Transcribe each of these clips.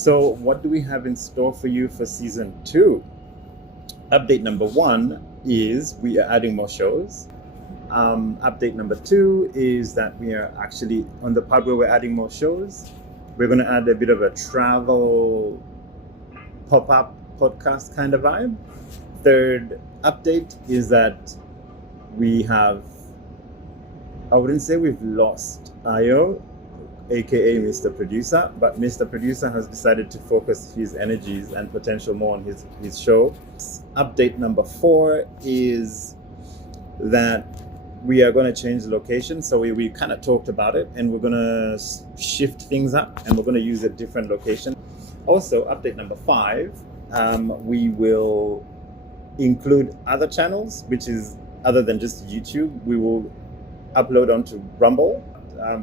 So, what do we have in store for you for season 2? Update number 1 is we are adding more shows. Update number 2 is that we are actually on the part where we're adding more shows. We're going to add a bit of a travel pop-up podcast kind of vibe. Third update is that we have, I wouldn't say we've lost Ayo, aka Mr. Producer, but Mr. Producer has decided to focus his energies and potential more on his show. Update number 4 is that we are going to change the location. So we kind of talked about it, and we're going to shift things up, and we're going to use a different location. Also, update number 5, we will include other channels, which is other than just YouTube. We will upload onto Rumble.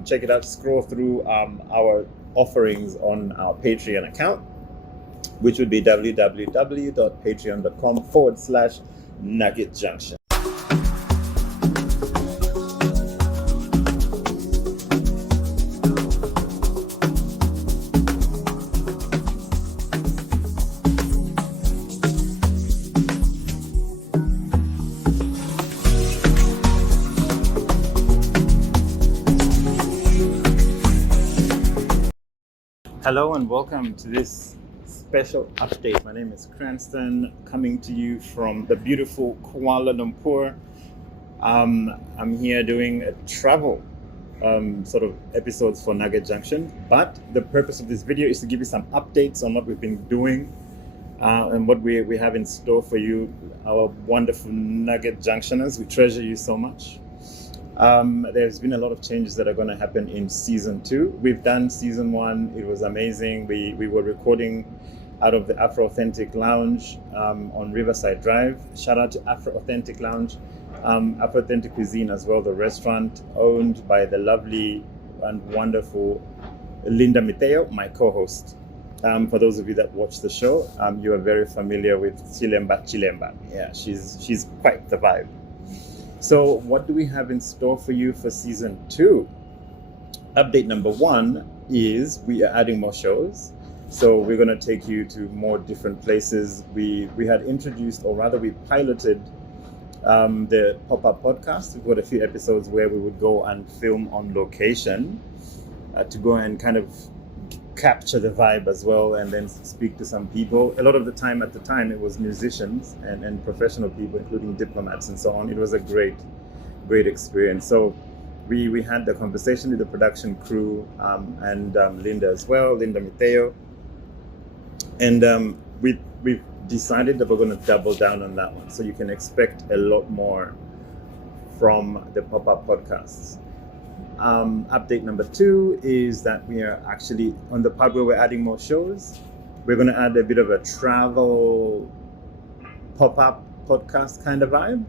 Check it out, scroll through our offerings on our Patreon account, which would be www.patreon.com/Nugget Junction. Hello and welcome to this special update. My name is Cranston, coming to you from the beautiful Kuala Lumpur. I'm here doing a travel sort of episodes for Nugget Junction, but the purpose of this video is to give you some updates on what we've been doing and what we have in store for you, our wonderful Nugget Junctioners. We treasure you so much. There's been a lot of changes that are going to happen in season 2. We've done season 1. It was amazing. We were recording out of the Afro Authentic Lounge on Riverside Drive. Shout out to Afro Authentic Lounge, Afro Authentic Cuisine as well, the restaurant owned by the lovely and wonderful Linda Miteo, my co-host. For those of you that watch the show, you are very familiar with Chilemba. Yeah, she's quite the vibe. So what do we have in store for you for season 2? Update number 1 is we are adding more shows. So we're going to take you to more different places. We had introduced, or rather we piloted the Popup Podcasts. We've got a few episodes where we would go and film on location to go and kind of capture the vibe as well, and then speak to some people. A lot of the time at the time it was musicians and professional people, including diplomats and so on. It was a great experience. So we had the conversation with the production crew and Linda as well, Linda Miteo, and we've decided that we're going to double down on that one, so you can expect a lot more from the Pop-Up Podcasts. Update number 2 is that we are actually on the part where we're adding more shows. We're going to add a bit of a travel pop-up podcast kind of vibe.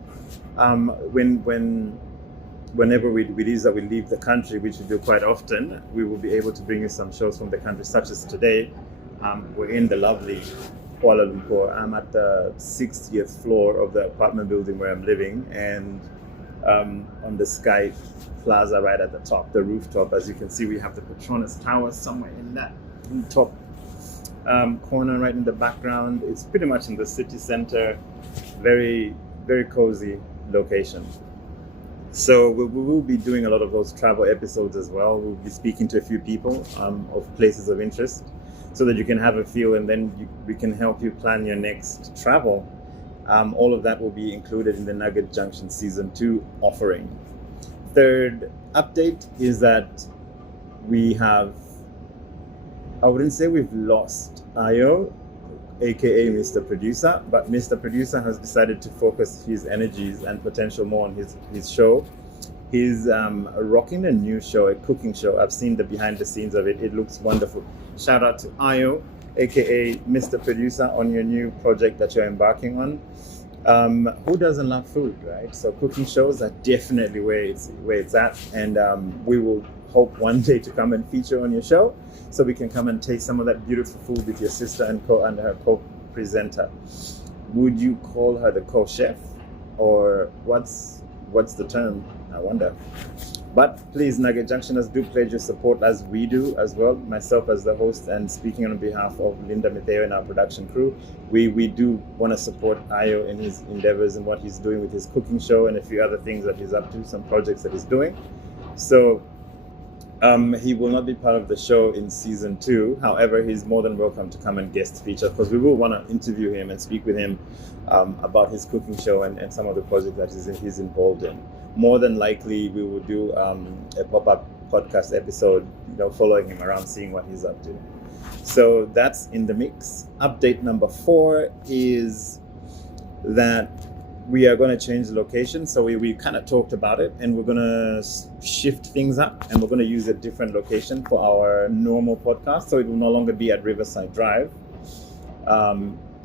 Whenever we leave the country, which we do quite often, we will be able to bring you some shows from the country, such as today. We're in the lovely Kuala Lumpur. I'm at the 60th floor of the apartment building where I'm living, and on the Sky Plaza right at the top, the rooftop. As you can see, we have the Petronas Tower somewhere in that top corner right in the background. It's pretty much in the city center. Very, very cozy location. So we will be doing a lot of those travel episodes as well. We'll be speaking to a few people of places of interest so that you can have a feel, and then we can help you plan your next travel. All of that will be included in the Nugget Junction Season 2 offering. Third update is that we have, I wouldn't say we've lost Ayo, aka Mr. Producer, but Mr. Producer has decided to focus his energies and potential more on his show. He's rocking a new show, a cooking show. I've seen the behind the scenes of it. It looks wonderful. Shout out to Ayo, aka Mr. Producer, on your new project that you're embarking on. Who doesn't love food, right? So cooking shows are definitely where it's at, and we will hope one day to come and feature on your show, so we can come and taste some of that beautiful food with your sister and her co-presenter. Would you call her the co-chef, or what's the term? I wonder. But please, Nugget Junctioners, do pledge your support as we do as well. Myself as the host and speaking on behalf of Linda Mateo and our production crew, we do want to support Ayo in his endeavors and what he's doing with his cooking show and a few other things that he's up to, some projects that he's doing. So he will not be part of the show in season 2. However, he's more than welcome to come and guest feature, because we will want to interview him and speak with him about his cooking show and some of the projects that he's involved in. More than likely, we will do a Popup Podcast episode, following him around, seeing what he's up to. So that's in the mix. Update number 4 is that we are going to change the location. So we kind of talked about it, and we're going to shift things up, and we're going to use a different location for our normal podcast. So it will no longer be at Riverside Drive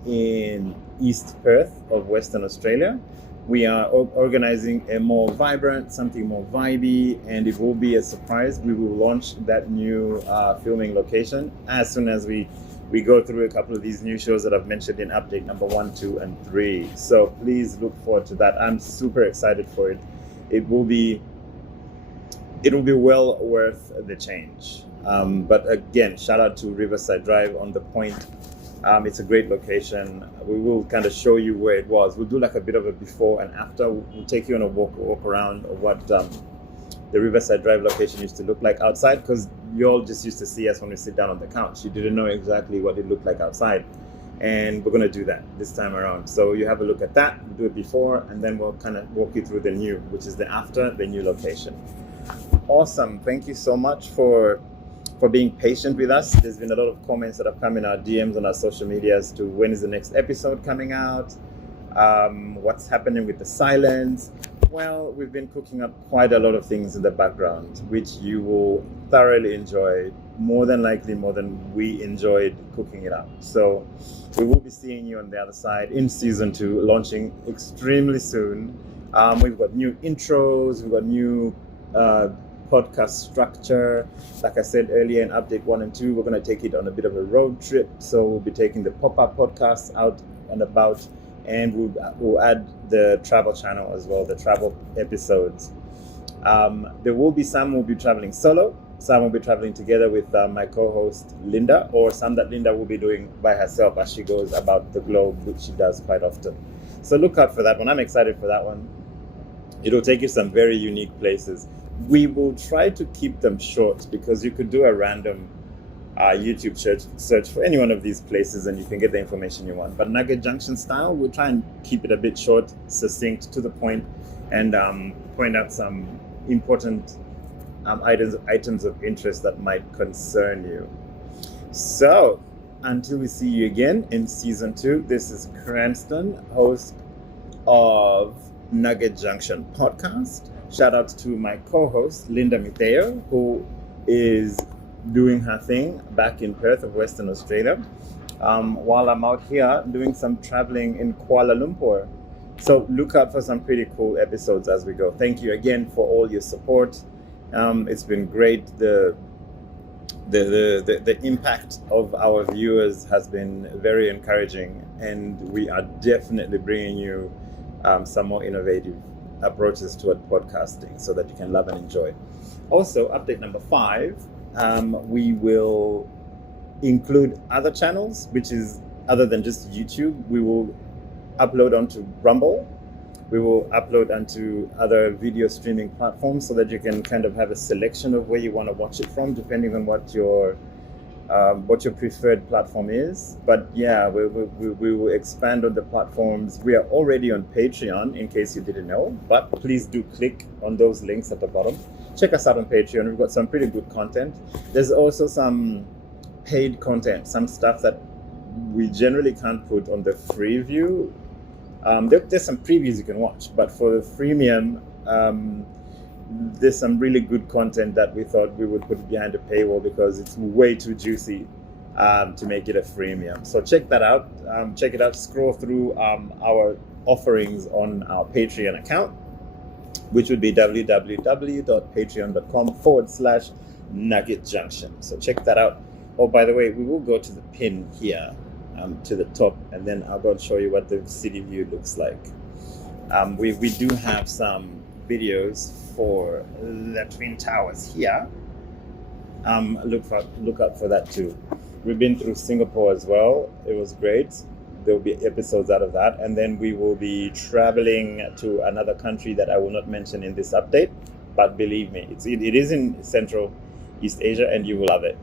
in East Perth of Western Australia. We are organizing a more vibrant, something more vibey, and it will be a surprise. We will launch that new filming location as soon as we go through a couple of these new shows that I've mentioned in update number 1, 2, and 3. So please look forward to that. I'm super excited for it. It will be well worth the change. But again, shout out to Riverside Drive on the Point. It's a great location. We will kind of show you where it was. We'll do like a bit of a before and after. We'll take you on a walk around of what the Riverside Drive location used to look like outside, because you all just used to see us when we sit down on the couch. You didn't know exactly what it looked like outside. And we're going to do that this time around. So you have a look at that, we'll do it before, and then we'll kind of walk you through the new, which is the after, the new location. Awesome. Thank you so much for being patient with us. There's been a lot of comments that have come in our DMs on our social media as to when is the next episode coming out, what's happening with the silence. Well, we've been cooking up quite a lot of things in the background, which you will thoroughly enjoy, more than likely more than we enjoyed cooking it up. So we will be seeing you on the other side in season 2, launching extremely soon. We've got new intros, we've got new podcast structure. Like I said earlier in update 1 and 2, we're going to take it on a bit of a road trip. So we'll be taking the Popup Podcasts out and about, and we'll add the travel channel as well, the travel episodes. There will be some will be traveling solo, some will be traveling together with my co-host Linda, or some that Linda will be doing by herself as she goes about the globe, which she does quite often. So look out for that one. I'm excited for that one. It'll take you some very unique places. We will try to keep them short, because you could do a random YouTube search for any one of these places and you can get the information you want. But Nugget Junction style, we'll try and keep it a bit short, succinct, to the point, and point out some important items of interest that might concern you. So until we see you again in season 2, this is Cranston, host of Nugget Junction podcast. Shout out to my co-host Linda Mateo, who is doing her thing back in Perth of Western Australia, while I'm out here doing some traveling in Kuala Lumpur. So look out for some pretty cool episodes as we go. Thank you again for all your support. It's been great. The impact of our viewers has been very encouraging, and we are definitely bringing you some more innovative approaches to podcasting so that you can love and enjoy. Also, update number 5, we will include other channels, which is other than just YouTube. We will upload onto Rumble. We will upload onto other video streaming platforms so that you can kind of have a selection of where you want to watch it from, depending on what your preferred platform is. But yeah, we will expand on the platforms. We are already on Patreon, in case you didn't know, but please do click on those links at the bottom. Check us out on Patreon. We've got some pretty good content. There's also some paid content, some stuff that we generally can't put on the free view. There's some previews you can watch, but for the freemium, there's some really good content that we thought we would put behind a paywall because it's way too juicy to make it a freemium. So check that out. Check it out. Scroll through our offerings on our Patreon account, which would be www.patreon.com/Nugget Junction. So check that out. Oh, by the way, we will go to the pin here to the top, and then I'll go and show you what the city view looks like. We do have some videos for the Twin Towers here. Look out for that too. We've been through Singapore as well. It was great. There will be episodes out of that, and then we will be traveling to another country that I will not mention in this update. But believe me, it is in Central East Asia, and you will love it.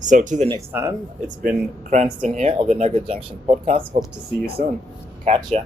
So till the next time, it's been Cranston here of the Nugget Junction podcast. Hope to see you soon. Catch ya.